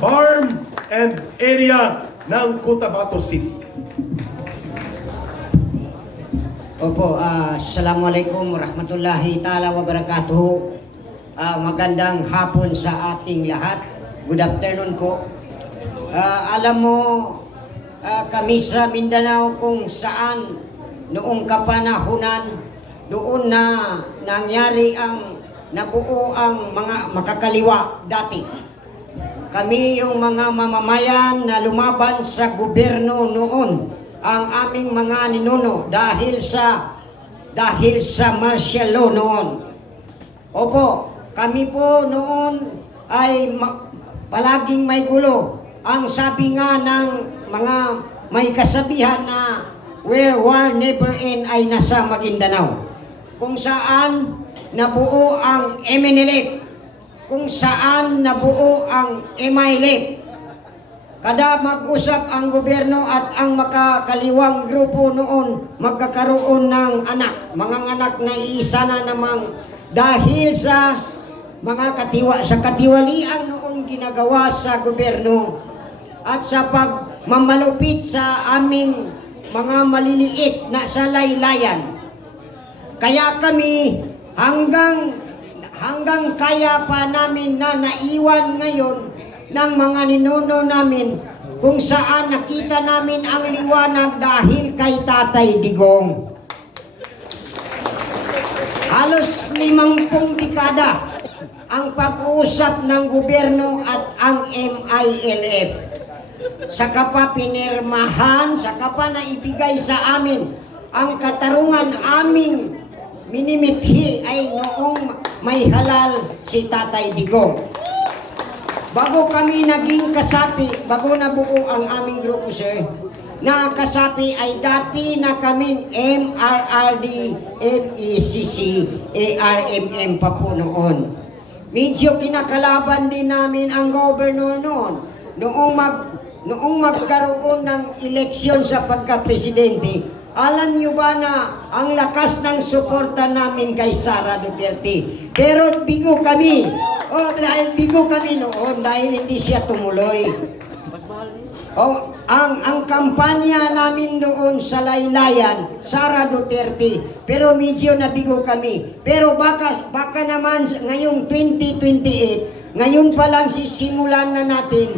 farm and area ng Cotabato City. Opo, assalamualaikum warahmatullahi ta'ala wabarakatuh. Magandang hapon sa ating lahat. Good afternoon po. Alam mo, kami sa Mindanao kung saan noong kapanahunan, doon na nangyari nabuo ang mga makakaliwa dati. Kami yung mga mamamayan na lumaban sa gobyerno noon, ang aming mga ninuno dahil sa martial law noon. Opo, kami po noon ay palaging may gulo. Ang sabi nga ng mga may kasabihan na where war never end ay nasa Maguindanao, kung saan nabuo ang MNLF, kung saan nabuo ang MILF. Kada mag-usap ang gobyerno at ang makakaliwang grupo noon, magkakaroon ng anak, mga anak na iisa na namang dahil sa mga katiwalian noong ginagawa sa gobyerno at sa pagmamalupit sa aming mga maliliit na salaylayan. Kaya kami hanggang kaya pa namin na naiwan ngayon ng mga ninuno namin, kung saan nakita namin ang liwanag dahil kay Tatay Digong. Halos 50 dekada ang pag-uusap ng gobyerno at ang MILF. Saka pa pinirmahan, saka pa naibigay sa amin ang katarungan aming minimithi ay noong may halal si Tatay Digong. Bago kami naging kasapi, bago nabuo ang aming grupo, sir, na kasapi ay dati na kaming MRRD, MECC, ARMM pa po noon. Medyo kinakalaban din namin ang governor noon. Noong magkaroon ng eleksyon sa pagka-presidente, alam nyo ba na ang lakas ng suporta namin kay Sara Duterte? Pero bigo kami. Dahil bigo kami noon dahil hindi siya tumuloy. Ang kampanya namin doon sa laylayan, Sara Duterte. Pero medyo nabigo kami. Pero baka naman ngayong 2028, ngayon pa lang sisimulan na natin.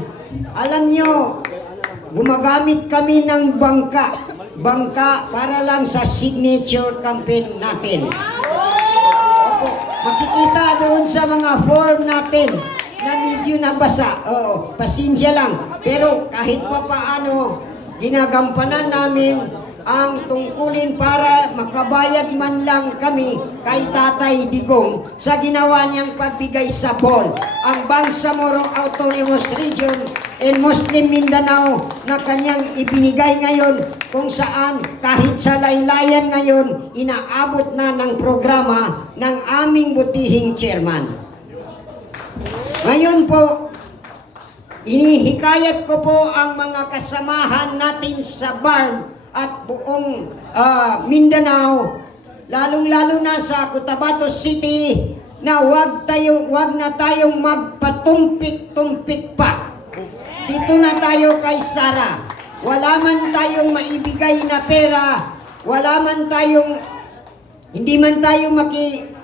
Alam nyo, gumagamit kami ng bangka para lang sa signature campaign natin. Opo, makikita doon sa mga form natin na medyo nabasa. Oo, pasensya lang. Pero kahit pa paano, ginagampanan namin ang tungkulin para makabayad man lang kami kay Tatay Digong sa ginawa niyang pagbigay sa BOL, ang Bangsamoro Autonomous Region and Muslim Mindanao na kanyang ibinigay ngayon, kung saan kahit sa laylayan ngayon inaabot na ng programa ng aming butihing chairman. Ngayon po, inihikayat ko po ang mga kasamahan natin sa BARM at buong Mindanao, lalong-lalo na sa Cotabato City, na wag na tayong magpatumpik-tumpik pa. Dito na tayo kay Sara. Wala man tayong maibigay na pera,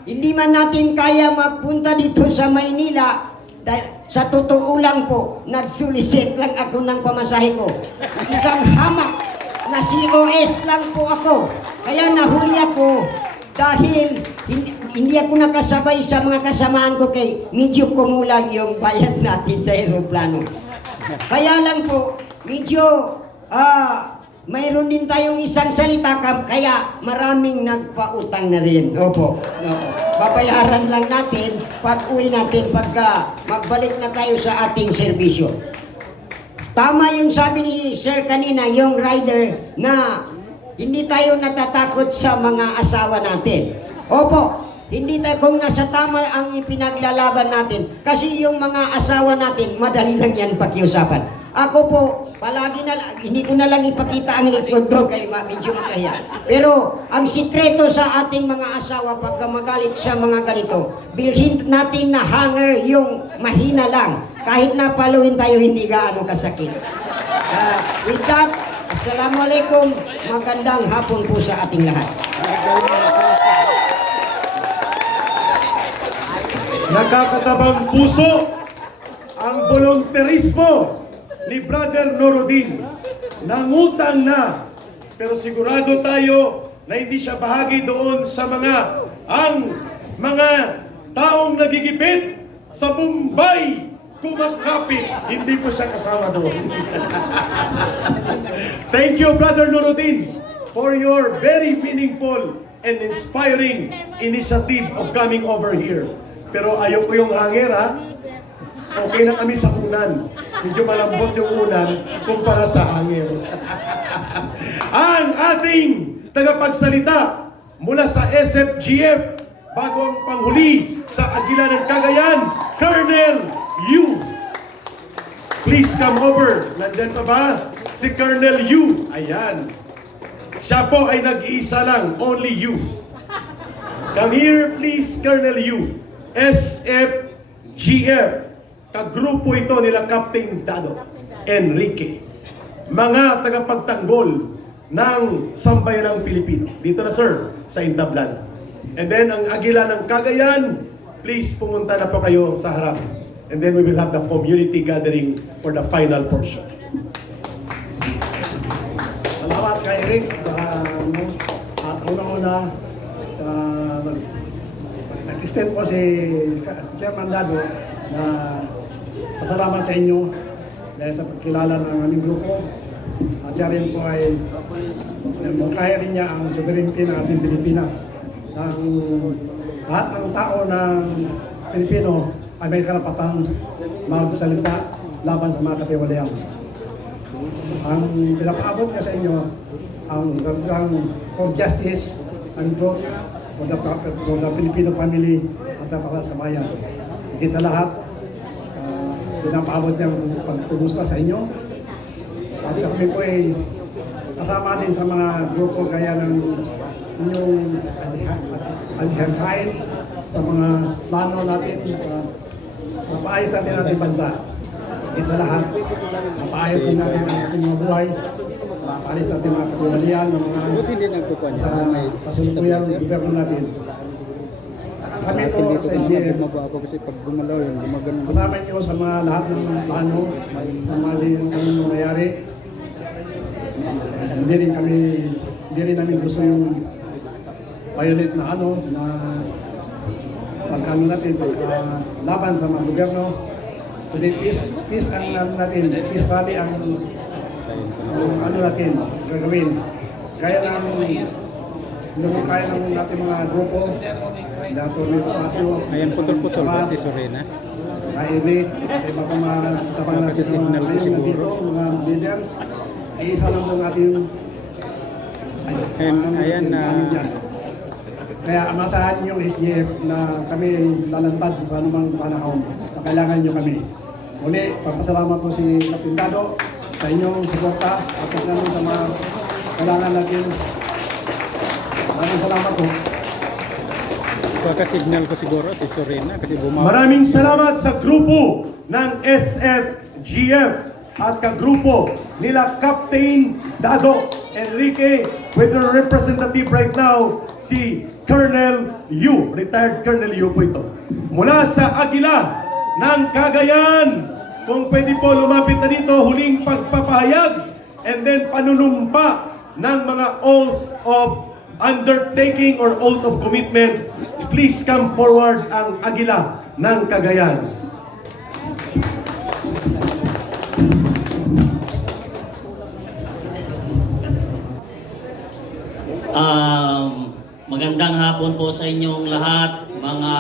hindi man natin kaya magpunta dito sa Maynila. Dahil sa totoo lang po, nagsulisit lang ako ng pamasahe ko. Isang hamak na COS lang po ako. Kaya nahuli ako dahil hindi ako nakasabay sa mga kasamaan ko kay medyo kumulang yung bayad natin sa aeroplano. Kaya lang po, medyo mayroon din tayong isang salita kaya maraming nagpautang na rin. Opo. Babayaran lang natin pag uwi natin pagka magbalik na tayo sa ating serbisyo. Tama yung sabi ni Sir kanina, yung rider, na hindi tayo natatakot sa mga asawa natin. Opo, hindi tayo, kung nasa tama ang ipinaglalaban natin, kasi yung mga asawa natin, madali lang yan pakiusapan. Ako po, palagi na hindi ko na lang ipakita ang likod ko kay medyo makahiya. Pero ang sikreto sa ating mga asawa pagka magalit sa mga ganito, bilhin natin na hanger yung mahina lang. Kahit napaluin tayo, hindi gaano kasakit. With that, Assalamualaikum. Magandang hapon po sa ating lahat. Nakakatabang puso ang volunteerismo ni Brother Norodin. Nangutang na, pero sigurado tayo na hindi siya bahagi doon sa mga taong nagigipit sa Bombay kumakapit. Hindi po siya kasama doon. Thank you, Brother Norodin, for your very meaningful and inspiring initiative of coming over here. Pero ayoko yung hanger, ha? Okay na kami sa unan. Medyo malambot yung unan kumpara sa hangin. Ang ating tagapagsalita mula sa SFGF, bago ang panghuli sa Agila ng Cagayan, Colonel Yu. Please come over. Nandyan pa ba? Si Colonel Yu. Ayan. Siya po ay nag-iisa lang. Only you. Come here, please, Colonel Yu. SFGF. Kagrupo ito nila Captain Dado Enrique, mga tagapagtanggol ng sambayanang Pilipino. Dito na, sir, sa Intablan. And then ang Agila ng Cagayan, please pumunta na po kayo sa harap. And then we will have the community gathering for the final portion. Salamat kay Rick. At unang-una, nag-extend po si Chairman Dado na pasalamat sa inyo dahil sa pagkilala ng aming grupo. At siya rin po ay mungkahi rin niya ang sovereignty ng ating Pilipinas. Lahat ng tao ng Pilipino ay may karapatang magsalita laban sa mga katiwalian. Ang pinapaabot niya sa inyo ang for justice and growth for the Filipino family at sa pagkasabayan. Higit sa lahat, pinapaabot niya ang pagtumusta sa inyo. At sa kami po ay kasama din sa mga grupo kaya ng inyong alihansain sa mga plano natin mapaayos natin ang ating bansa. Higit sa lahat, mapaayos din natin ang ating mga buhay, mapaalis natin mga katiwalian ng mga sa kasulukuyang gobyerno natin. Kami po sa SDF, kasama niyo sa mga lahat ng plano na mali ang nangyayari. Hindi rin namin gusto yung violate na pagkano natin, laban sa mga gobyerno. Kundi peace ang natin, peace rally ang natin gagawin. Kaya ng natin mga grupo, dato ni Pasio. Ayan, putol-putol ba si Sorena? Kay Rick, kay mga kasama natin signal ko siguro. Mga leader, ay isa lang po natin. Ayan na. Kaya amasahan niyo yung SGF na kami lalantad sa anumang panahon na kailangan niyo kami. Muli, papasalamat po si Captain Dado sa inyong suporta at pagkaroon sa mga kailangan natin. Maraming salamat po. Pagka-signal ko siguro si Sorena kasi bumawa. Maraming salamat sa grupo ng SFGF at kagrupo nila Captain Dado Enrique with their representative right now, si Colonel Yu. Retired Colonel Yu po ito. Mula sa Agila ng Cagayan, kung pwede po lumapit na dito, huling pagpapahayag and then panunumpa ng mga oath of undertaking or oath of commitment. Please come forward ang Agila ng Cagayan. Magandang hapon po sa inyong lahat, mga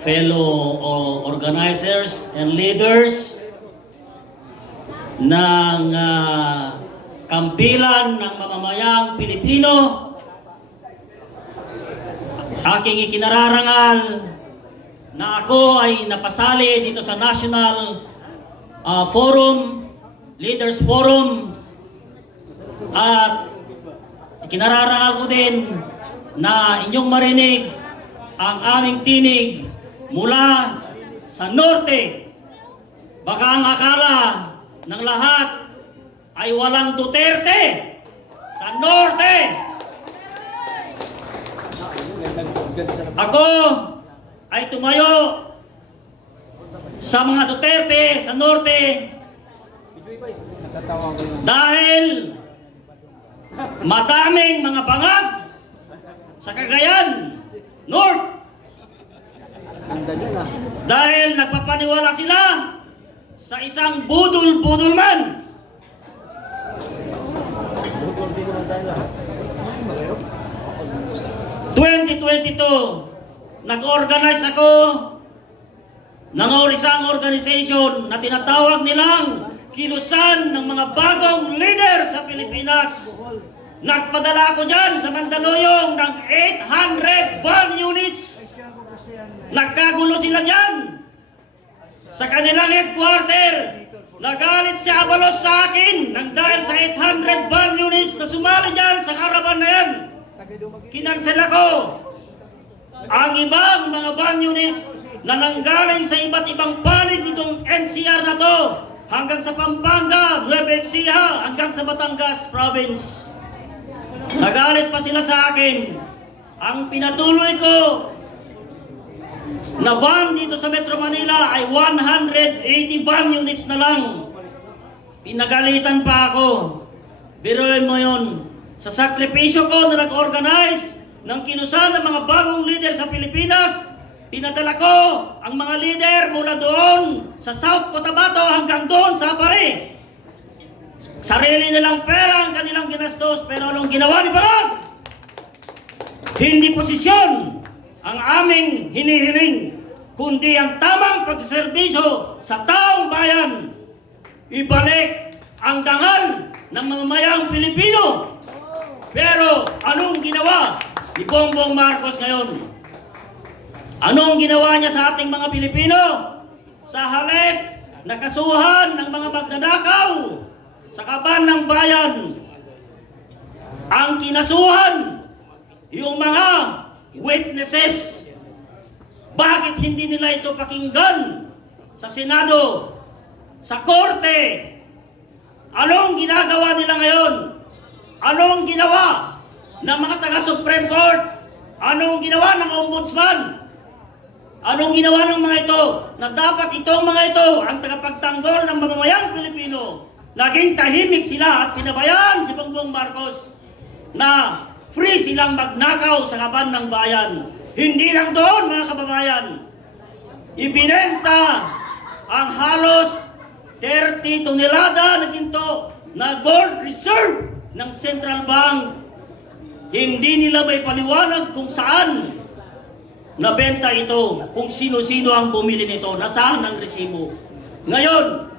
fellow organizers and leaders ng kampilan ng mamamayang Pilipino. Aking ikinararangal na ako ay napasali dito sa National Forum Leaders Forum at kinararangal ko din na inyong marinig ang aming tinig mula sa norte. Baka ang akala ng lahat ay walang Duterte sa norte. Ako ay tumayo sa mga Duterte sa norte dahil madaming mga bangag sa Cagayan North. Dahil nagpapaniwala sila sa isang budol-budol man. ...2022, nag-organize ako ng isang organization na tinatawag nilang Kilusan ng mga bagong leader sa Pilipinas. Nagpadala ako dyan sa Mandaluyong ng 800 van units. Nagkagulo sila dyan sa kanilang headquarter. Nagalit si Abalos sa akin nang dahil sa 800 van units na sumali dyan sa karaban na yan. Kinansel ako. Ang ibang mga van units na nanggaling sa iba't ibang panig nitong NCR na to, hanggang sa Pampanga, Nueva Ecija, hanggang sa Batangas Province. Nagalit pa sila sa akin. Ang pinatuloy ko na van dito sa Metro Manila ay 180 van units na lang. Pinagalitan pa ako. Biruin mo yun. Sa sakripisyo ko na nag-organize ng kilusan ng mga bagong leader sa Pilipinas, pinadala ko ang mga leader mula doon sa South Cotabato hanggang doon sa Apare. Sarili nilang pera ang kanilang ginastos, pero anong ginawa ni Barag? Hindi posisyon ang aming hinihiling, kundi ang tamang pagsiservisyo sa taong bayan. Ibalik ang dangal ng mamamayang Pilipino. Pero anong ginawa ni Bongbong Marcos ngayon? Anong ginawa niya sa ating mga Pilipino? Sa halip na kasuhan ng mga magnanakaw sa kaban ng bayan, ang kinasuhan yung mga witnesses. Bakit hindi nila ito pakinggan sa Senado, sa Korte? Anong ginagawa nila ngayon? Anong ginawa ng mga taga-Supreme Court? Anong ginawa ng Ombudsman? Anong ginawa ng mga ito? Na dapat itong mga ito ang tagapagtanggol ng mamamayang Pilipino. Naging tahimik sila at pinabayaan si Bongbong Marcos na free silang magnakaw sa kaban ng bayan. Hindi lang doon, mga kababayan. Ibinenta ang halos 30 tonelada na ginto na gold reserve ng Central Bank. Hindi nila may paliwanag kung saan nabenta ito, kung sino-sino ang bumili nito, nasaan ang resibo. Ngayon,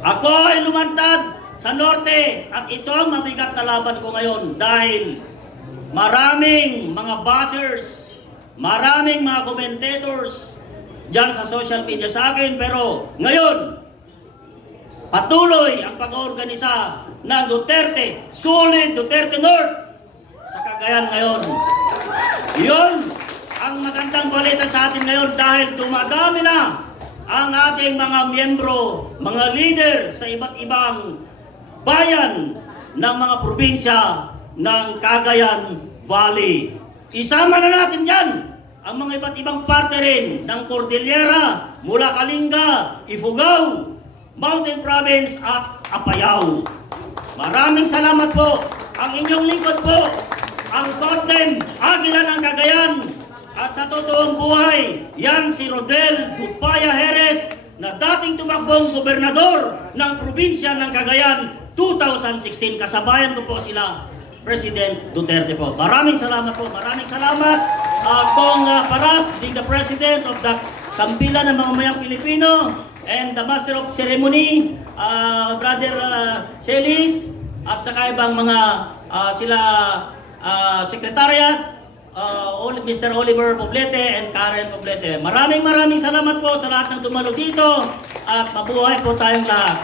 ako ay lumantad sa norte at ito ang mabigat na laban ko ngayon dahil maraming mga buzzers, maraming mga commentators dyan sa social media sa akin, pero ngayon, patuloy ang pag-organisa ng Duterte, solid Duterte North sa Cagayan ngayon. Yun ang magandang balita sa atin ngayon dahil dumadami na ang ating mga miyembro, mga leader sa iba't ibang bayan ng mga probinsya ng Cagayan Valley. Isama na natin dyan ang mga iba't ibang parte rin ng Cordillera, mula Kalinga, Ifugao, Mountain Province at Apayao. Maraming salamat po. Ang inyong lingkod po, ang Codename Agila ng Cagayan. At sa totoong buhay, yan si Rodel Gutpaya Jerez na dating tumakbong gobernador ng probinsya ng Cagayan 2016. Kasabayan ko po sila, President Duterte po. Maraming salamat po. Maraming salamat. Kong Paras, being the President of the Kampilan ng Mamamayang Pilipino, and the Master of Ceremony, Brother Celis, at saka ibang mga sila Secretariat, Mr. Oliver Poblete and Karen Poblete. Maraming salamat po sa lahat ng dumalo dito at mabuhay po tayong lahat.